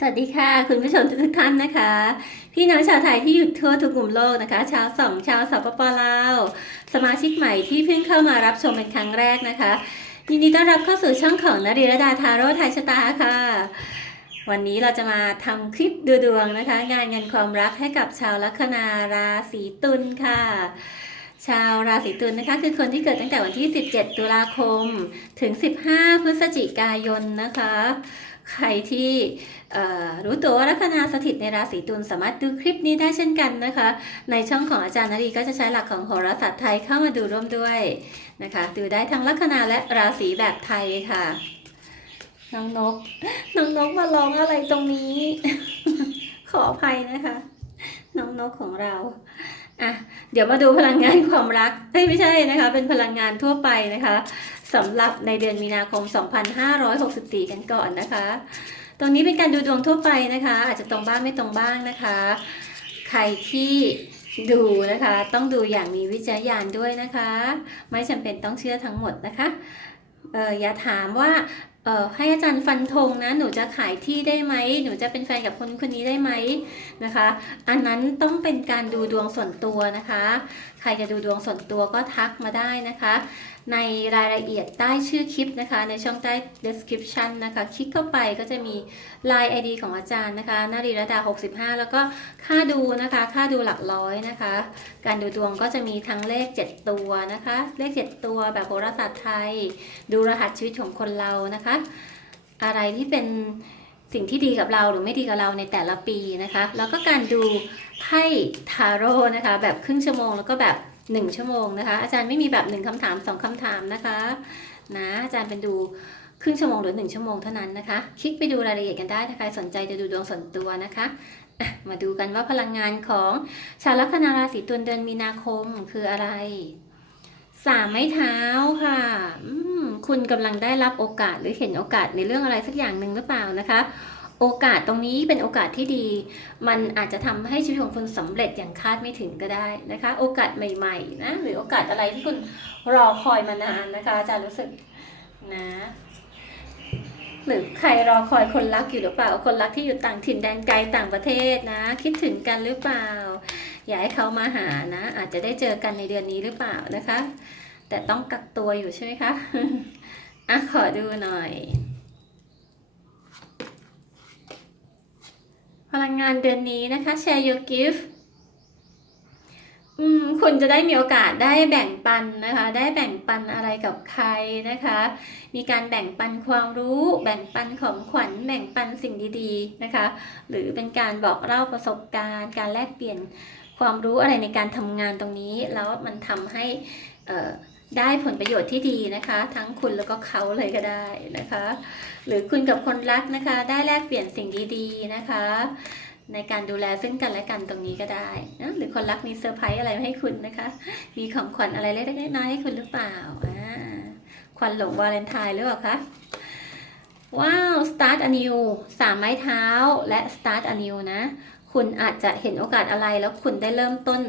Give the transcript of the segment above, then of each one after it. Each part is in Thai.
สวัสดีค่ะ คุณผู้ชมทุกท่านนะคะ พี่น้องชาวไทยที่อยู่ทั่วทุกมุมโลกนะคะ ชาวสองชาวสปปลาวสมาชิกใหม่ที่เพิ่งเข้ามารับชมเป็นครั้งแรกนะคะยินดีต้อนรับเข้าสู่ช่องของนรีรดาทาโร่ไทยชะตาค่ะ วันนี้เราจะมาทำคลิปดูดวงนะคะ งานเงินความรักให้กับชาวลัคนาราศีตุลค่ะชาวราศีตุลนะคะคือคนที่เกิดตั้งแต่วันที่ 17 ตุลาคม ถึง 15 พฤศจิกายนนะคะ ใครที่รู้ตัวว่าลัคนาสถิตในราศีตุลสามารถดูคลิปนี้ได้เช่นกันนะคะ ในช่องของอาจารย์นรีก็จะใช้หลักของโหราศาสตร์ไทยเข้ามาดูร่วมด้วยนะคะ ดูได้ทั้งลัคนาและราศีแบบไทยค่ะ น้องนก น้องนกมาร้องอะไรตรงนี้ ขออภัยนะคะ น้องนกของเรา อะเดี๋ยวมาดูพลังงานความรักไม่ใช่นะคะ เป็นพลังงานทั่วไปนะคะสำหรับในเดือนมีนาคม 2564 กันก่อนนะคะ ตรงนี้เป็นการดูดวงทั่วไปนะคะ อาจจะตรงบ้างไม่ตรงบ้างนะคะ ใครที่ดูนะคะ ต้องดูอย่างมีวิจารณญาณด้วยนะคะ ไม่จำเป็นต้องเชื่อทั้งหมดนะคะเอออย่าถามว่า เออให้อาจารย์ฟันธงนะหนูจะขายที่ได้ไหมหนูจะเป็นแฟนกับคนคนนี้ได้ไหมนะคะ อันนั้นต้องเป็นการดูดวงส่วนตัวนะคะ ใครจะดูดวงส่วนตัวก็ทักมาได้นะคะ ในรายละเอียดใต้ชื่อคลิปนะคะ ในช่องใต้ description นะคะ คลิกเข้าไปก็จะมี Line ID ของอาจารย์นะคะนารีรดา 65 แล้วก็ค่าดูนะคะ ค่าดูหลักร้อยนะคะ การดูดวงก็จะมีทั้งเลข 7 ตัวนะคะ เลข 7 ตัวแบบโหราศาสตร์ไทย ดูรหัสชีวิตของคนเรานะคะ อะไรที่เป็นสิ่งที่ดีกับเราหรือไม่ดีกับเราในแต่ละปีนะคะ แล้วก็การดูไพ่ทาโร่นะคะ แบบครึ่งชั่วโมงแล้วก็แบบ 1 ชั่วโมงนะคะ อาจารย์ไม่มีแบบ 1คำถาม 2คำถามนะคะนะอาจารย์เป็นดูครึ่งชั่วโมงหรือ 1 ชั่วโมงเท่านั้นนะคะ คลิกไปดูรายละเอียดกันได้ถ้าใครสนใจจะดูดวงส่วนตัวนะคะมาดูกันว่าพลังงานของชาวลัคนาราศีตุลเดือนมีนาคมคืออะไรสามไม้เท้าค่ะคุณกำลังได้รับโอกาสหรือเห็นโอกาสในเรื่องอะไรสักอย่างหนึ่งหรือเปล่านะคะ โอกาสตรงนี้เป็นโอกาสที่ดี มันอาจจะทำให้ชีวิตของคุณสำเร็จอย่างคาดไม่ถึงก็ได้นะคะ โอกาสใหม่ๆนะหรือโอกาสอะไรที่คุณรอคอยมานานนะคะอาจารย์รู้สึกนะหรือใครรอคอยคนรักอยู่หรือเปล่า คนรักที่อยู่ต่างถิ่นแดนไกลต่างประเทศนะ คิดถึงกันหรือเปล่า อยากให้เขามาหานะ อาจจะได้เจอกันในเดือนนี้หรือเปล่านะคะ แต่ต้องกักตัวอยู่ใช่ไหมคะอะขอดูหน่อย ลังงานเดือนนี้นะคะ share your gift คุณจะได้มีโอกาสได้แบ่งปันนะคะ ได้แบ่งปันอะไรกับใครนะคะ มีการแบ่งปันความรู้ แบ่งปันของขวัญ แบ่งปันสิ่งดีๆนะคะ หรือเป็นการบอกเล่าประสบการณ์ การแลกเปลี่ยนความรู้อะไรในการทำงานตรงนี้ แล้วมันทำให้อ่อ ได้ผลประโยชน์ที่ดีนะคะ ทั้งคุณแล้วก็เขาเลยก็ได้นะคะ หรือคุณกับคนรักนะคะ ได้แลกเปลี่ยนสิ่งดีๆนะคะ ในการดูแลซึ่งกันและกันตรงนี้ก็ได้นะหรือคนรักมีเซอร์ไพรส์อะไรมาให้คุณนะคะ มีของขวัญอะไรเล็กๆน้อยๆให้คุณหรือเปล่าอ่าขวัญหลงวาเลนไทน์หรือเปล่าคะว้าว start a new สามไม้เท้าและ start a new นะ คุณอาจจะเห็นโอกาสอะไรแล้วคุณได้เริ่มต้น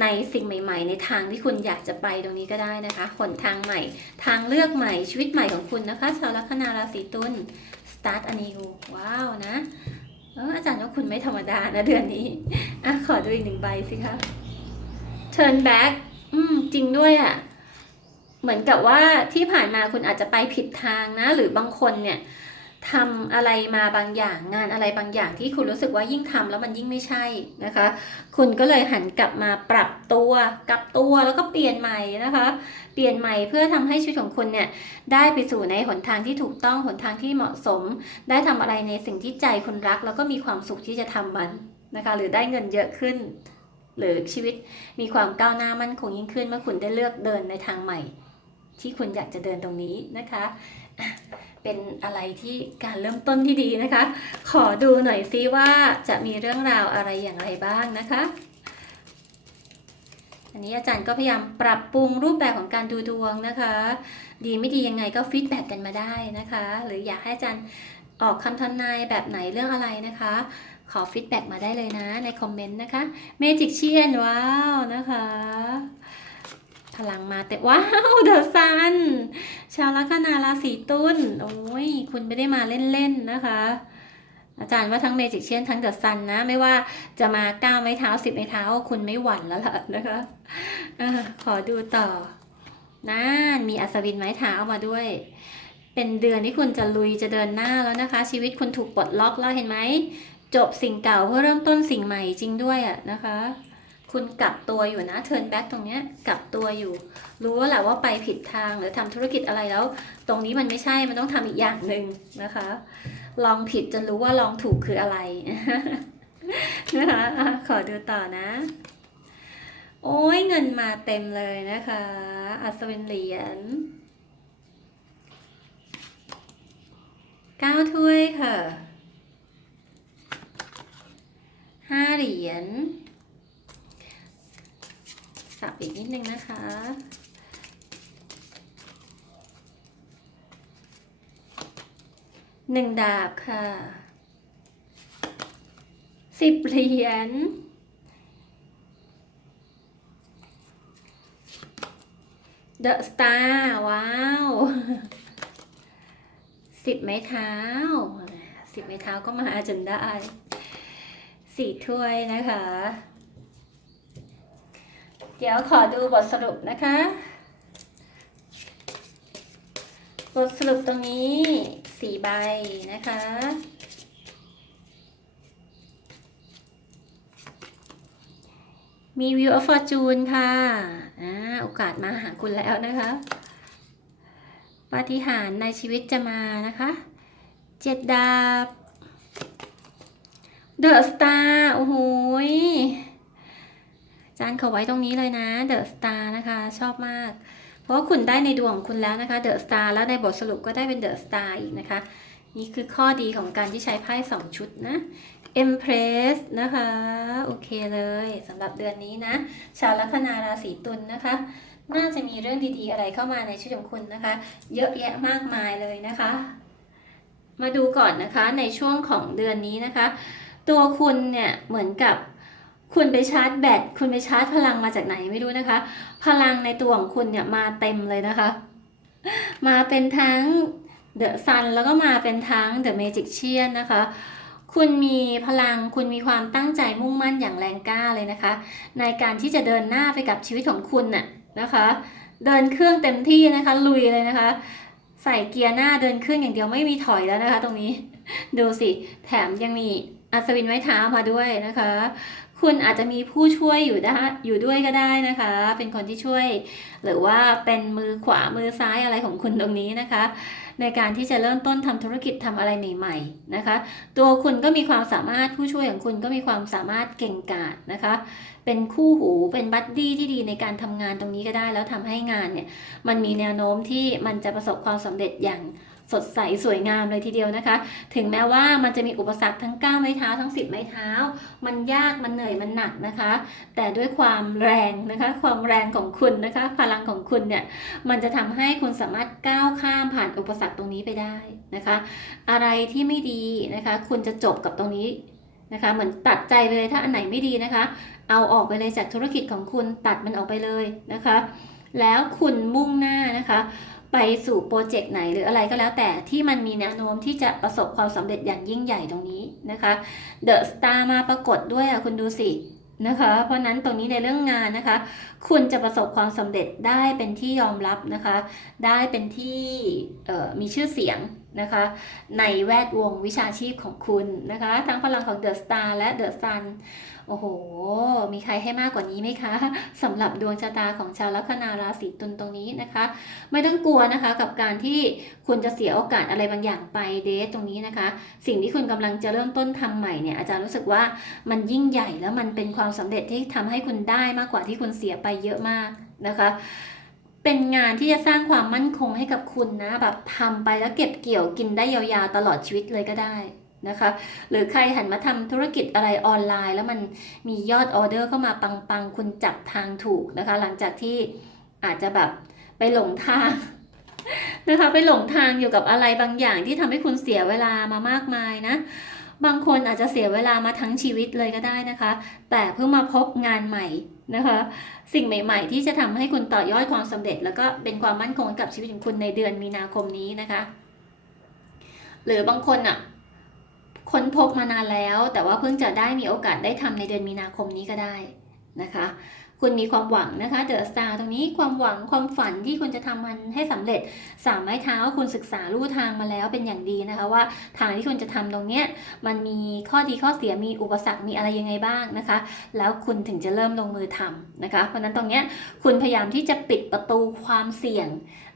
ในสิ่งใหม่ ๆ ในทางที่คุณอยากจะไปตรงนี้ก็ได้นะคะหนทางใหม่ ทางเลือกใหม่ชีวิตใหม่ของคุณนะคะชาวลัคนาราศีตุล start a new ว้าวนะอออาจารย์ว่าคุณไม่ธรรมดานะเดือนนี้อะขอดูอีกหนึ่งใบสิคะ turn back อืมจริงด้วยอะ่ะเหมือนกับว่าที่ผ่านมาคุณอาจจะไปผิดทางนะ หรือบางคนเนี่ย ทำอะไรมาบางอย่าง งานอะไรบางอย่างที่คุณรู้สึกว่ายิ่งทำแล้วมันยิ่งไม่ใช่นะคะ คุณก็เลยหันกลับมาปรับตัวกลับตัวแล้วก็เปลี่ยนใหม่นะคะ เปลี่ยนใหม่เพื่อทำให้ชีวิตของคุณเนี่ยได้ไปสู่ในหนทางที่ถูกต้องหนทางที่เหมาะสม ได้ทำอะไรในสิ่งที่ใจคุณรัก แล้วก็มีความสุขที่จะทำมันนะคะ หรือได้เงินเยอะขึ้น หรือชีวิตมีความก้าวหน้ามั่นคงยิ่งขึ้นเมื่อคุณได้เลือกเดินในทางใหม่ ที่คุณอยากจะเดินตรงนี้นะคะอะ เป็นอะไรที่การเริ่มต้นที่ดีนะคะ ขอดูหน่อยซิว่าจะมีเรื่องราวอะไรอย่างไรบ้างนะคะ อันนี้อาจารย์ก็พยายามปรับปรุงรูปแบบของการดูดวงนะคะ ดีไม่ดียังไงก็ฟีดแบ็กกันมาได้นะคะ หรืออยากให้อาจารย์ออกคำทำนายแบบไหนเรื่องอะไรนะคะ ขอฟีดแบ็กมาได้เลยนะในคอมเมนต์นะคะเมจิกเชียนว้าวนะคะ พลังมาแต่ว้าวเดอะซันชาวลัคนาราศีตุลโอ้ยคุณไม่ได้มาเล่นๆนะคะ อาจารย์ว่าทั้งเมจิกเชียนทั้งเดอะซันนะ ไม่ว่าจะมาก้าวไม้เท้าสิบไม้เท้า คุณไม่หวั่นแล้วล่ะนะคะอะขอดูต่อนั่นมีอัศวินไม้เท้ามาด้วย เป็นเดือนที่คุณจะลุยจะเดินหน้าแล้วนะคะ ชีวิตคุณถูกปลดล็อกแล้วเห็นไหมจบสิ่งเก่าเพื่อเริ่มต้นสิ่งใหม่จริงด้วยอะนะคะ คุณกลับตัวอยู่นะเทิร์นแบ็กตรงเนี้ยกลับตัวอยู่ รู้ว่าแหละว่าไปผิดทางหรือทำธุรกิจอะไรแล้ว ตรงนี้มันไม่ใช่มันต้องทำอีกอย่างหนึ่งนะคะ ลองผิดจนรู้ว่าลองถูกคืออะไรนะคะอะขอดูต่อนะ โอ้ยเงินมาเต็มเลยนะคะ อัศวินเหรียญเก้าถ้วยค่ะห้าเหรียญ สับอีกนิดนึงนะคะ หนึ่งดาบค่ะ สิบเหรียญเดอะสตาร์ว้าว สิบไม้เท้า สิบไม้เท้าก็มาจนได้ สี่ถ้วยนะคะ เดี๋ยวขอดูบทสรุปนะคะ บทสรุปตรงนี้สี่ใบนะคะ มี View of Fortune ค่ะอ่าโอกาสมาหาคุณแล้วนะคะปาฏิหาริย์ในชีวิตจะมานะคะเจ็ดดาบ The Star โอ้โห จานเขาไว้ตรงนี้เลยนะ The Star นะคะชอบมาก เพราะว่าคุณได้ในดวงคุณแล้วนะคะ The Star แล้วในบทสรุปก็ได้เป็น The Star อีกนะคะ นี่คือข้อดีของการที่ใช้ไพ่สองชุดนะ Empress นะคะ โอเคเลยสำหรับเดือนนี้นะ ชาวลัคนาราศีตุลนะคะ น่าจะมีเรื่องดีๆอะไรเข้ามาในชีวิตของคุณนะคะ เยอะแยะมากมายเลยนะคะ มาดูก่อนนะคะในช่วงของเดือนนี้นะคะ ตัวคุณเนี่ยเหมือนกับ คุณไปชาร์จแบต คุณไปชาร์จพลังมาจากไหนไม่รู้นะคะ พลังในตัวของคุณเนี่ยมาเต็มเลยนะคะ มาเป็นทั้งเดอะซันแล้วก็มาเป็นทั้งเดอะเมจิกเชียนนะคะ คุณมีพลัง คุณมีความตั้งใจมุ่งมั่นอย่างแรงกล้าเลยนะคะ ในการที่จะเดินหน้าไปกับชีวิตของคุณน่ะนะคะ เดินเครื่องเต็มที่นะคะ ลุยเลยนะคะ ใส่เกียร์หน้าเดินเครื่องอย่างเดียวไม่มีถอยแล้วนะคะ ตรงนี้ ดูสิ แถมยังมีอัศวินไม้เท้ามาด้วยนะคะ คุณอาจจะมีผู้ช่วยอยู่ได้อยู่ด้วยก็ได้นะคะ เป็นคนที่ช่วย หรือว่าเป็นมือขวามือซ้ายอะไรของคุณตรงนี้นะคะ ในการที่จะเริ่มต้นทำธุรกิจทำอะไรใหม่ ๆนะคะ ตัวคุณก็มีความสามารถผู้ช่วยของคุณก็มีความสามารถเก่งกาจนะคะ เป็นคู่หูเป็นบัดดี้ที่ดีในการทำงานตรงนี้ก็ได้ แล้วทำให้งานเนี่ยมันมีแนวโน้มที่มันจะประสบความสำเร็จอย่าง สดใสสวยงามเลยทีเดียวนะคะ ถึงแม้ว่ามันจะมีอุปสรรคทั้ง9ไม้เท้าทั้ง 10 ไม้เท้า มันยากมันเหนื่อยมันหนักนะคะ แต่ด้วยความแรงนะคะ ความแรงของคุณนะคะ พลังของคุณเนี่ยมันจะทำให้คุณสามารถก้าวข้ามผ่านอุปสรรคตรงนี้ไปได้นะคะ อะไรที่ไม่ดีนะคะ คุณจะจบกับตรงนี้นะคะเหมือนตัดใจไปเลยถ้าอันไหนไม่ดีนะคะ เอาออกไปเลยจากธุรกิจของคุณตัดมันออกไปเลยนะคะ แล้วคุณมุ่งหน้านะคะ ไปสู่โปรเจกต์ไหนหรืออะไรก็แล้วแต่ที่มันมีแนวโน้มที่จะประสบความสำเร็จอย่างยิ่งใหญ่ตรงนี้นะคะเดอะสตาร์มาปรากฏด้วยอะคุณดูสินะคะ เพราะนั้นตรงนี้ในเรื่องงานนะคะ คุณจะประสบความสำเร็จได้เป็นที่ยอมรับนะคะ ได้เป็นที่มีชื่อเสียงนะคะในแวดวงวิชาชีพของคุณนะคะ ทั้งพลังของเดอะสตาร์และเดอะซันโอ้โห มีใครให้มากกว่านี้ไหมคะสำหรับดวงชะตาของชาวลัคนาราศีตุลตรงนี้นะคะ ไม่ต้องกลัวนะคะกับการที่คุณจะเสียโอกาสอะไรบางอย่างไปเดทตรงนี้นะคะ สิ่งที่คุณกำลังจะเริ่มต้นทำใหม่เนี่ยอาจารย์รู้สึกว่ามันยิ่งใหญ่แล้วมันเป็นความสำเร็จที่ทำให้คุณได้มากกว่าที่คุณเสียไปเยอะมากนะคะ เป็นงานที่จะสร้างความมั่นคงให้กับคุณนะ แบบทำไปแล้วเก็บเกี่ยวกินได้ยาวๆตลอดชีวิตเลยก็ได้นะคะ หรือใครหันมาทำธุรกิจอะไรออนไลน์ แล้วมันมียอดออเดอร์เข้ามาปังๆ คุณจับทางถูกนะคะ หลังจากที่อาจจะแบบไปหลงทางนะคะ ไปหลงทางอยู่กับอะไรบางอย่างที่ทำให้คุณเสียเวลามามากมายนะ บางคนอาจจะเสียเวลามาทั้งชีวิตเลยก็ได้นะคะ แต่เพิ่งมาพบงานใหม่นะคะ สิ่งใหม่ ๆ ที่จะทำให้คุณต่อยอดความสำเร็จ แล้วก็เป็นความมั่นคงกับชีวิตของคุณในเดือนมีนาคมนี้นะคะ หรือบางคนอะค้นพบมานานแล้ว แต่ว่าเพิ่งจะได้มีโอกาสได้ทำในเดือนมีนาคมนี้ก็ได้นะคะ คุณมีความหวังนะคะเดอะสตาร์ตรงนี้ความหวังความฝันที่คุณจะทำมันให้สำเร็จสามไม้เท้าคุณศึกษาลู่ทางมาแล้วเป็นอย่างดีนะคะว่าทางที่คุณจะทำตรงเนี้ยมันมีข้อดีข้อเสียมีอุปสรรคมีอะไรยังไงบ้างนะคะ แล้วคุณถึงจะเริ่มลงมือทำนะคะ เพราะนั้นตรงเนี้ยคุณพยายามที่จะปิดประตูความเสี่ยง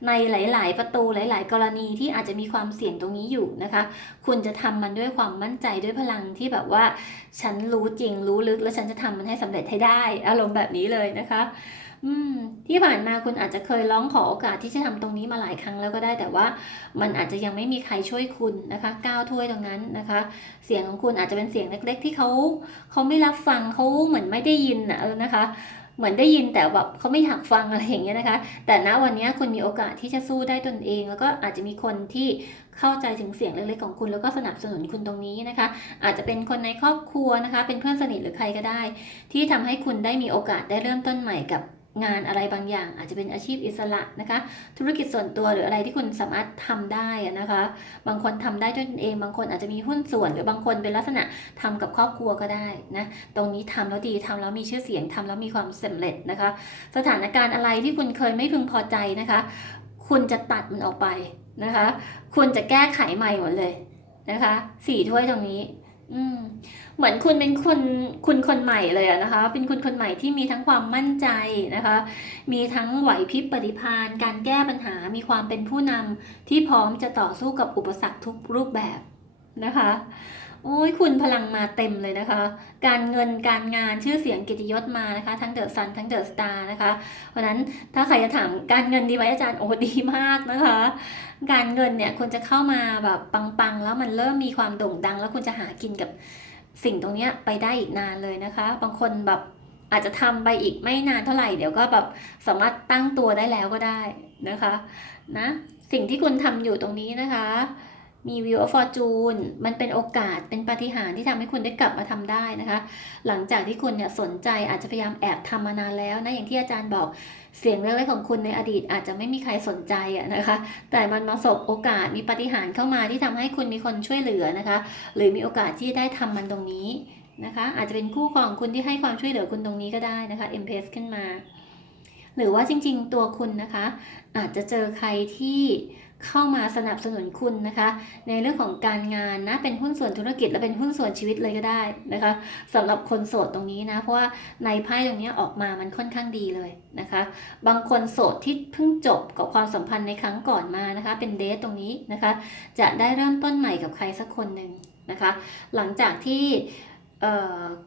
ในหลาย ๆ ประตูหลาย ๆ กรณีที่อาจจะมีความเสี่ยงตรงนี้อยู่นะคะ คุณจะทำมันด้วยความมั่นใจด้วยพลังที่แบบว่า ฉันรู้จริงรู้ลึก แล้วฉันจะทำมันให้สำเร็จให้ได้ อารมณ์แบบนี้เลยนะคะ อืม ที่ผ่านมาคุณอาจจะเคยร้องขอโอกาสที่จะทำตรงนี้มาหลายครั้งแล้วก็ได้ แต่ว่ามันอาจจะยังไม่มีใครช่วยคุณนะคะ ก้าวถ้วยตรงนั้นนะคะ เสียงของคุณอาจจะเป็นเสียงเล็ก ๆ ที่เขาเขาไม่รับฟังเขาเหมือนไม่ได้ยินนะเออนะคะ เหมือนได้ยินแต่แบบเขาไม่หักฟังอะไรอย่างเงี้ยนะคะ แต่ณวันนี้คุณมีโอกาสที่จะสู้ได้ตนเอง แล้วก็อาจจะมีคนที่เข้าใจถึงเสียงเล็กๆของคุณ แล้วก็สนับสนุนคุณตรงนี้นะคะ อาจจะเป็นคนในครอบครัวนะคะ เป็นเพื่อนสนิทหรือใครก็ได้ ที่ทำให้คุณได้มีโอกาสได้เริ่มต้นใหม่กับ งานอะไรบางอย่าง อาจจะเป็นอาชีพอิสระนะคะ ธุรกิจส่วนตัวหรืออะไรที่คุณสามารถทำได้นะคะ บางคนทำได้ด้วยตนเอง บางคนอาจจะมีหุ้นส่วน หรือบางคนเป็นลักษณะทำกับครอบครัวก็ได้นะตรงนี้ทำแล้วดีทำแล้วมีชื่อเสียงทำแล้วมีความสำเร็จนะคะ สถานการณ์อะไรที่คุณเคยไม่พึงพอใจนะคะ คุณจะตัดมันออกไปนะคะ คุณจะแก้ไขใหม่หมดเลยนะคะสี่ถ้วยตรงนี้ อืม เหมือนคุณเป็นคนคุณคนใหม่เลยอะนะคะ เป็นคุณคนใหม่ที่มีทั้งความมั่นใจนะคะ มีทั้งไหวพริบปฏิภาณการแก้ปัญหา มีความเป็นผู้นำที่พร้อมจะต่อสู้กับอุปสรรคทุกรูปแบบนะคะ โอ้ยคุณพลังมาเต็มเลยนะคะ การเงินการงานชื่อเสียงกิตยศมานะคะ ทั้งเดอะซันทั้งเดอะสตาร์นะคะ เพราะนั้นถ้าใครจะถามการเงินดีไหมอาจารย์โอ้ดีมากนะคะ การเงินเนี่ยคุณจะเข้ามาแบบปังๆ แล้วมันเริ่มมีความโด่งดัง แล้วคุณจะหากินกับสิ่งตรงนี้ไปได้อีกนานเลยนะคะ บางคนแบบอาจจะทำไปอีกไม่นานเท่าไหร่เดี๋ยวก็แบบสามารถตั้งตัวได้แล้วก็ได้นะคะนะสิ่งที่คุณทำอยู่ตรงนี้นะคะ มี Wheel of Fortune มันเป็นโอกาสเป็นปาฏิหาริย์ที่ทำให้คุณได้กลับมาทำได้นะคะ หลังจากที่คุณเนี่ยสนใจอาจจะพยายามแอบทำมานานแล้วนะอย่างที่อาจารย์บอกเสียงเล็กๆของคุณในอดีตอาจจะไม่มีใครสนใจอะนะคะ แต่มันมาสบโอกาสมีปาฏิหาริย์เข้ามาที่ทำให้คุณมีคนช่วยเหลือนะคะ หรือมีโอกาสที่ได้ทำมันตรงนี้นะคะ อาจจะเป็นคู่ครองคุณที่ให้ความช่วยเหลือคุณตรงนี้ก็ได้นะคะ m p s ขึ้นมา หรือว่าจริง ๆ ตัวคุณนะคะ อาจจะเจอใครที่ เข้ามาสนับสนุนคุณนะคะ ในเรื่องของการงานนะเป็นหุ้นส่วนธุรกิจและเป็นหุ้นส่วนชีวิตเลยก็ได้นะคะสำหรับคนโสดตรงนี้นะ เพราะว่าในไพ่ตรงนี้ออกมามันค่อนข้างดีเลยนะคะ บางคนโสดที่เพิ่งจบกับความสัมพันธ์ในครั้งก่อนมานะคะ เป็นเดทตรงนี้นะคะ จะได้เริ่มต้นใหม่กับใครสักคนหนึ่งนะคะ หลังจากที่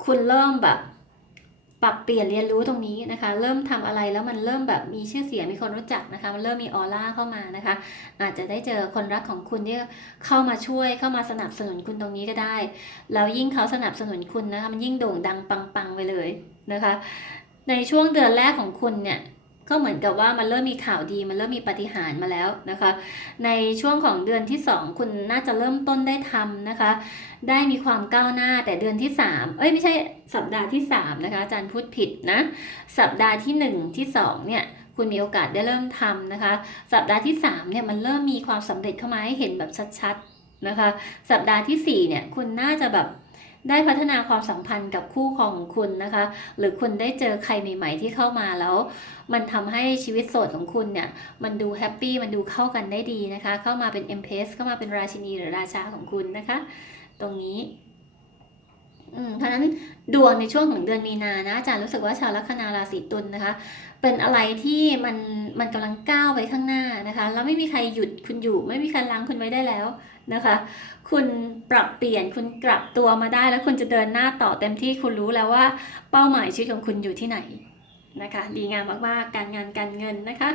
คุณเริ่มแบบ ปรับเปลี่ยนเรียนรู้ตรงนี้นะคะ เริ่มทำอะไรแล้วมันเริ่มแบบมีชื่อเสียงมีคนรู้จักนะคะ มันเริ่มมีออร่าเข้ามานะคะ อาจจะได้เจอคนรักของคุณที่เข้ามาช่วยเข้ามาสนับสนุนคุณตรงนี้ก็ได้ แล้วยิ่งเขาสนับสนุนคุณนะคะมันยิ่งโด่งดังปังๆไปเลยนะคะ ในช่วงเดือนแรกของคุณเนี่ย ก็เหมือนกับว่ามันเริ่มมีข่าวดีมันเริ่มมีปาฏิหาริมาแล้วนะคะ ในช่วงของเดือนที่ 2 คุณน่าจะเริ่มต้นได้ทำนะคะ ได้มีความก้าวหน้าแต่เดือนที่ 3 เอ้ยไม่ใช่สัปดาห์ที่ 3 นะคะอาจารย์พูดผิดนะสัปดาห์ที่ 1 ที่ 2 เนี่ยคุณมีโอกาสได้เริ่มทำนะคะ สัปดาห์ที่3เนี่ยมันเริ่มมีความสำเร็จเข้ามาให้เห็นแบบชัดๆนะคะ สัปดาห์ทีสี่4เนี่ยคุณน่าจะแบบ ได้พัฒนาความสัมพันธ์กับคู่ของคุณนะคะ หรือคุณได้เจอใครใหม่ ๆ ที่เข้ามาแล้ว มันทำให้ชีวิตโสดของคุณเนี่ย มันดูแฮปปี้มันดูเข้ากันได้ดีนะคะ เข้ามาเป็นเอ็มเพสเข้ามาเป็นราชินีหรือราชาของคุณนะคะ ตรงนี้อืมเพราะฉะนั้นดวงในช่วงของเดือนมีนานะอาจารย์รู้สึกว่าชาวลัคนาราศีตุลนะคะ เป็นอะไรที่มันมันกำลังก้าวไปข้างหน้านะคะแล้วไม่มีใครหยุดคุณอยู่ ไม่มีใครล้างคุณไว้ได้แล้วนะคะ คุณปรับเปลี่ยนคุณกลับตัวมาได้ แล้วคุณจะเดินหน้าต่อเต็มที่คุณรู้แล้วว่าเป้าหมายชีวิตของคุณอยู่ที่ไหนนะคะ ดีงามมากๆการงานการเงินนะคะ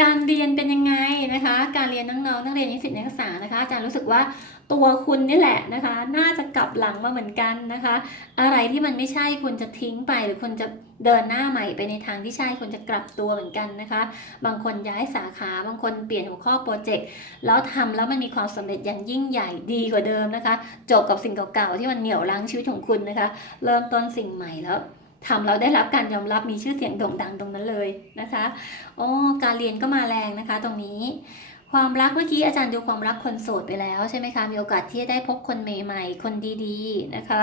การเรียนเป็นยังไงนะคะ การเรียนน้องๆนักเรียนนิสิตนักศึกษานะคะอาจารย์รู้สึกว่า ตัวคุณนี่แหละนะคะ น่าจะกลับหลังมาเหมือนกันนะคะ อะไรที่มันไม่ใช่คุณจะทิ้งไปหรือคุณจะเดินหน้าใหม่ไปในทางที่ใช่คุณจะกลับตัวเหมือนกันนะคะ บางคนย้ายสาขาบางคนเปลี่ยนหัวข้อโปรเจกต์แล้วทำแล้วมันมีความสำเร็จอย่างยิ่งใหญ่ดีกว่าเดิมนะคะ จบกับสิ่งเก่าๆที่มันเหนี่ยวรั้งชีวิตของคุณนะคะ เริ่มต้นสิ่งใหม่แล้วทำแล้วได้รับการยอมรับมีชื่อเสียงโด่งดังตรงนั้นเลยนะคะ โอ้ การเรียนก็มาแรงนะคะ ตรงนี้ ความรักเมื่อกี้อาจารย์ดูความรักคนโสดไปแล้วใช่ไหมคะ มีโอกาสที่จะได้พบคนใหม่ๆ คนดีๆนะคะ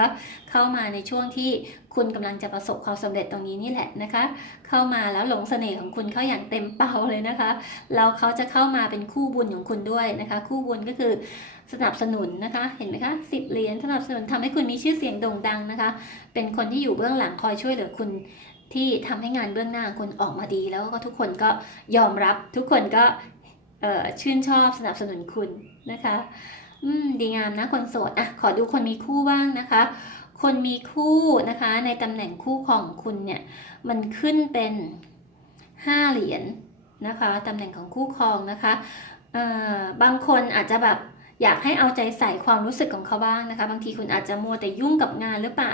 เข้ามาในช่วงที่คุณกำลังจะประสบความสำเร็จตรงนี้นี่แหละนะคะ เข้ามาแล้วหลงเสน่ห์ของคุณเข้าอย่างเต็มเป่าเลยนะคะแล้วเขาจะเข้ามาเป็นคู่บุญของคุณด้วยนะคะ คู่บุญก็คือสนับสนุนนะคะ เห็นไหมคะสิบเหรียญสนับสนุนทำให้คุณมีชื่อเสียงโด่งดังนะคะ เป็นคนที่อยู่เบื้องหลังคอยช่วยเหลือคุณที่ทำให้งานเบื้องหน้าคุณออกมาดี แล้วก็ทุกคนก็ยอมรับทุกคนก็ ชื่นชอบสนับสนุนคุณนะคะ อืมดีงามนะคนโสดอะขอดูคนมีคู่บ้างนะคะ คนมีคู่นะคะในตำแหน่งคู่ของคุณเนี่ยมันขึ้นเป็น5เหรียญนะคะตำแหน่งของคู่ครองนะคะเอ่อบางคนอาจจะแบบอยากให้เอาใจใส่ความรู้สึกของเขาบ้างนะคะ บางทีคุณอาจจะมัวแต่ยุ่งกับงานหรือเปล่า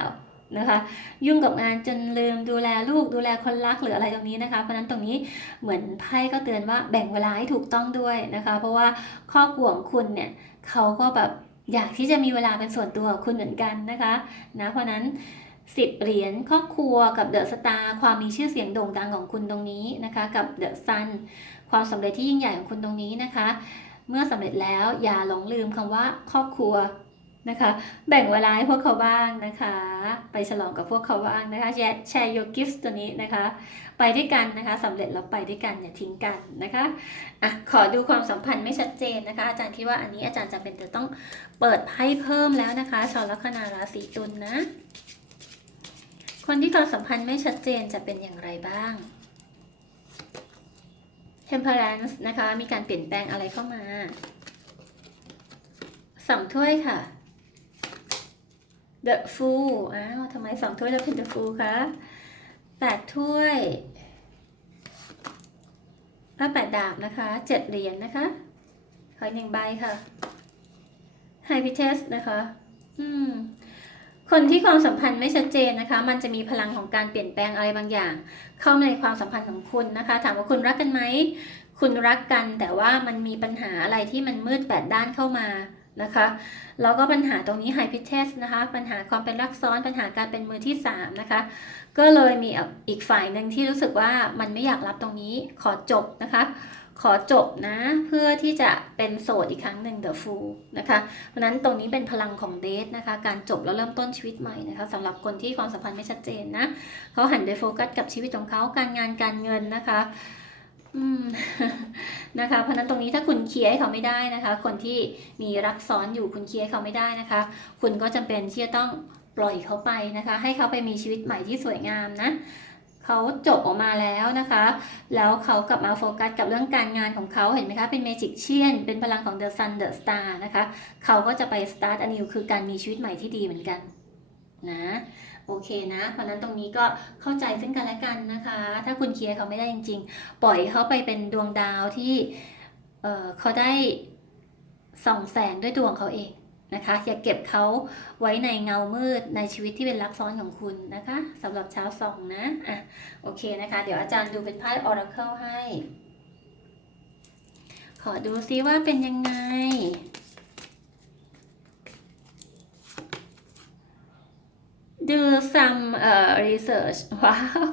นะคะ ยุ่งกับงานจนลืมดูแลลูกดูแลคนรักหรืออะไรตรงนี้นะคะ เพราะนั้นตรงนี้เหมือนไพ่ก็เตือนว่าแบ่งเวลาให้ถูกต้องด้วยนะคะ เพราะว่าครอบครัวงคุณเนี่ยเขาก็แบบอยากที่จะมีเวลาเป็นส่วนตัวคุณเหมือนกันนะคะนะเพราะนั้น10เหรียญครอบครัวกับเดอะสตาร์ความมีชื่อเสียงโด่งดังของคุณตรงนี้นะคะ กับเดอะซันความสำเร็จที่ยิ่งใหญ่ของคุณตรงนี้นะคะ เมื่อสำเร็จแล้วอย่าหลงลืมคำว่าครอบครัว นะคะ แบ่งเวลาให้พวกเขาบ้างนะคะ ไปฉลองกับพวกเขาบ้างนะคะแชร์แชร์ your gifts ตัวนี้นะคะ ไปด้วยกันนะคะสำเร็จแล้วไปด้วยกันอย่าทิ้งกันนะคะอะขอดูความสัมพันธ์ไม่ชัดเจนนะคะ อาจารย์คิดว่าอันนี้อาจารย์จะเป็นจะต้องเปิดไพ่เพิ่มแล้วนะคะ ชาวลัคนาราศีตุลนนะ คนที่ความสัมพันธ์ไม่ชัดเจนจะเป็นอย่างไรบ้าง temperance นะคะ มีการเปลี่ยนแปลงอะไรเข้ามาสองถ้วยค่ะ the fool อ้าวทำไมสองถ้วยแล้วเป็น the fool คะแปดถ้วยพระแปดดาบนะคะเจ็ดเหรียญนะคะ ขอหนึ่งใบค่ะ high p i t e s นะคะอืมคนที่ความสัมพันธ์ไม่ชัดเจนนะคะ มันจะมีพลังของการเปลี่ยนแปลงอะไรบางอย่าง เข้ามาในความสัมพันธ์ของคุณนะคะ ถามว่าคุณรักกันไหม คุณรักกันแต่ว่ามันมีปัญหาอะไรที่มันมืดแปดด้านเข้ามา นะคะแล้วก็ปัญหาตรงนี้ high p i t e s นะคะ ปัญหาความเป็นรักซ้อนปัญหาการเป็นมือที่สามนะคะ ก็เลยมีอีกฝ่ายหนึ่งที่รู้สึกว่ามันไม่อยากรับตรงนี้ขอจบนะคะ ขอจบนะ เพื่อที่จะเป็นโสดอีกครั้งหนึ่ง The Fool นะคะเพราะนั้นตรงนี้เป็นพลังของเดทนะคะ การจบแล้วเริ่มต้นชีวิตใหม่นะคะสำหรับคนที่ความสัมพันธ์ไม่ชัดเจนนะเขาหันไปโฟกัสกับชีวิตของเขาการงานการเงินนะคะ อืมนะคะเพราะนั้นตรงนี้ถ้าคุณเคลียร์ให้เขาไม่ได้นะคะ คนที่มีรักซ้อนอยู่คุณเคลียร์เขาไม่ได้นะคะ คุณก็จำเป็นที่จะต้องปล่อยเขาไปนะคะ ให้เขาไปมีชีวิตใหม่ที่สวยงามนะเขาจบออกมาแล้วนะคะ แล้วเขากลับมาโฟกัสกับเรื่องการงานของเขาเห็นไหมคะ เป็นเมจิกเชียน เป็นพลังของ The Sun The Star นะคะ เขาก็จะไป start a new คือการมีชีวิตใหม่ที่ดีเหมือนกันนะ โอเคนะ เพราะนั้นตรงนี้ก็เข้าใจซึ่งกันและกันนะคะ ถ้าคุณเคลียร์เขาไม่ได้จริง ๆ ปล่อยเขาไปเป็นดวงดาวที่เเขาได้ส่องแสงด้วยดวงเขาเองนะคะ อย่าเก็บเขาไว้ในเงามืดในชีวิตที่เป็นลักซ้อนของคุณนะคะสำหรับเช้าสองนะอะโอเคนะคะ เดี๋ยวอาจารย์ดูเป็นไพ่ Oracle ให้ ขอดูซิว่าเป็นยังไง do some เอ่อ research ว้าว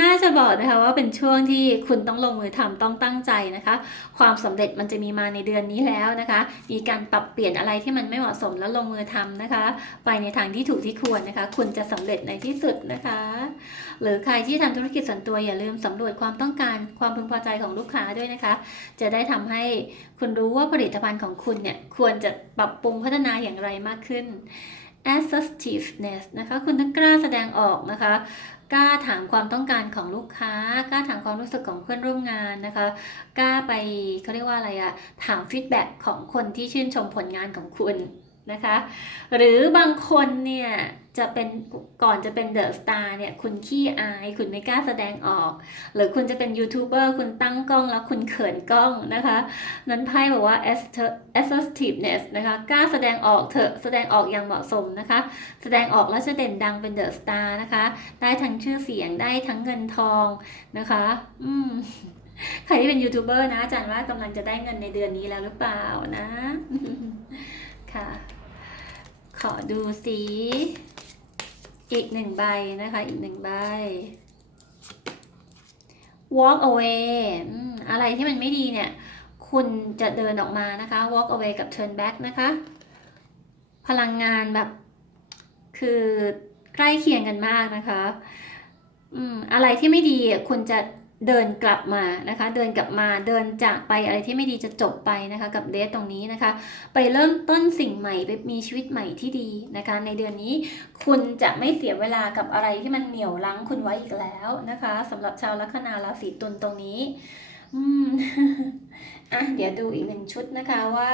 น่าจะบอกนะคะว่าเป็นช่วงที่คุณต้องลงมือทำต้องตั้งใจนะคะ ความสำเร็จมันจะมีมาในเดือนนี้แล้วนะคะ มีการปรับเปลี่ยนอะไรที่มันไม่เหมาะสมแล้วลงมือทำนะคะ ไปในทางที่ถูกที่ควรนะคะ คุณจะสำเร็จในที่สุดนะคะ หรือใครที่ทำธุรกิจส่วนตัวอย่าลืมสำรวจความต้องการความพึงพอใจของลูกค้าด้วยนะคะ จะได้ทำให้คุณรู้ว่าผลิตภัณฑ์ของคุณเนี่ยควรจะปรับปรุงพัฒนาอย่างไรมากขึ้น assertiveness นะคะคุณต้องกล้าแสดงออกนะคะกล้าถามความต้องการของลูกค้ากล้าถามความรู้สึกของเพื่อนร่วมงานนะคะกล้าไปเขาเรียกว่าอะไรอะถามฟีดแบ็กของคนที่ชื่นชมผลงานของคุณ นะคะ หรือบางคนเนี่ยจะเป็นก่อนจะเป็นเดอะสตาร์เนี่ยคุณขี้อาย คุณไม่กล้าแสดงออก หรือคุณจะเป็นยูทูบเบอร์คุณตั้งกล้องแล้วคุณเขินกล้องนะคะ นั้นไพ่บอกว่า assertiveness นะคะกล้าแสดงออกเถอะแสดงออกอย่างเหมาะสมนะคะ แสดงออกแล้วจะเด่นดังเป็นเดอะสตาร์นะคะ ได้ทั้งชื่อเสียงได้ทั้งเงินทองนะคะ อืมใครที่เป็นยูทูบเบอร์นะอาจารย์ว่ากำลังจะได้เงินในเดือนนี้แล้วหรือเปล่านะ ค่ะ ขอดูสีอีกหนึ่งใบนะคะ อีกหนึ่งใบ walk away อะไรที่มันไม่ดีเนี่ยคคุณจะเดินออกมานะคะ walk away กับ turn back นะคะ พลังงานแบบ คือใกล้เคียงกันมากนะคะ อืม อะไรที่ไม่ดีอะคุณจะ เดินกลับมานะคะ เดินกลับมาเดินจากไปอะไรที่ไม่ดีจะจบไปนะคะ กับเดทตรงนี้นะคะ ไปเริ่มต้นสิ่งใหม่ไปมีชีวิตใหม่ที่ดีนะคะ ในเดือนนี้คุณจะไม่เสียเวลากับอะไรที่มันเหนี่ยวรั้งคุณไว้อีกแล้วนะคะสำหรับชาวลัคนาราศีตุลตรงนี้ อืมอะเดี๋ยวดูอีกหนึ่งชุดนะคะว่า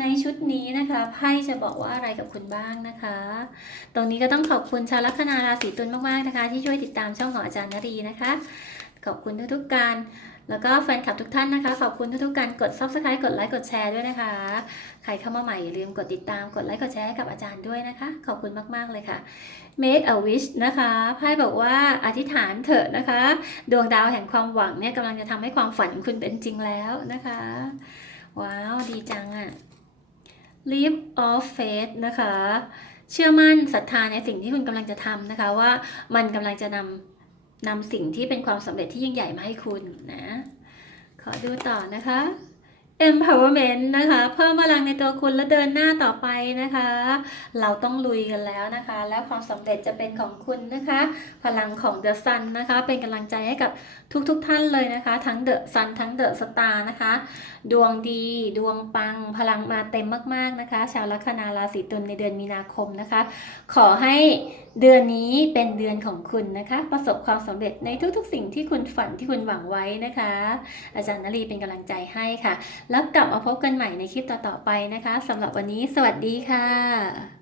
ในชุดนี้นะคะไพ่จะบอกว่าอะไรกับคุณบ้างนะคะ ตรงนี้ก็ต้องขอบคุณชาวลัคนาราศีตุลมากๆนะคะ ที่ช่วยติดตามช่องของอาจารย์นรีนะคะ ขอบคุณทุกๆการ แล้วก็แฟนคลับทุกท่านนะคะ ขอบคุณทุกๆการกด subscribe กดไลค์กดแชร์ด้วยนะคะ ใครเข้ามาใหม่อย่าลืมกดติดตามกดไลค์กดแชร์ให้กับอาจารย์ด้วยนะคะ ขอบคุณมากๆเลยค่ะ make a wish นะคะไพ่บอกว่าอธิษฐานเถอะนะคะ ดวงดาวแห่งความหวังเนี่ยกำลังจะทำให้ความฝันคุณเป็นจริงแล้วนะคะ ว้าวดีจังอะ leap of faith นะคะ เชื่อมั่นศรัทธาในสิ่งที่คุณกำลังจะทำนะคะว่ามันกำลังจะนำ นำสิ่งที่เป็นความสำเร็จที่ยิ่งใหญ่มาให้คุณนะ ขอดูต่อนะคะ empowerment นะคะ เพิ่มพลังในตัวคุณและเดินหน้าต่อไปนะคะ เราต้องลุยกันแล้วนะคะ แล้วความสำเร็จจะเป็นของคุณนะคะ พลังของ The Sun นะคะ เป็นกำลังใจให้กับทุกๆทท่านเลยนะคะ ทั้ง The Sun ทั้ง The Star นะคะ ดวงดีดวงปังพลังมาเต็มมากๆนะคะ ชาวลัคนาราศีตุลในเดือนมีนาคมนะคะ ขอให้ เดือนนี้เป็นเดือนของคุณนะคะ ประสบความสำเร็จในทุกๆ สิ่งที่คุณฝันที่คุณหวังไว้นะคะ อาจารย์นลีเป็นกำลังใจให้ค่ะ แล้วกลับมาพบกันใหม่ในคลิปต่อๆไปนะคะสำหรับวันนี้ สวัสดีค่ะ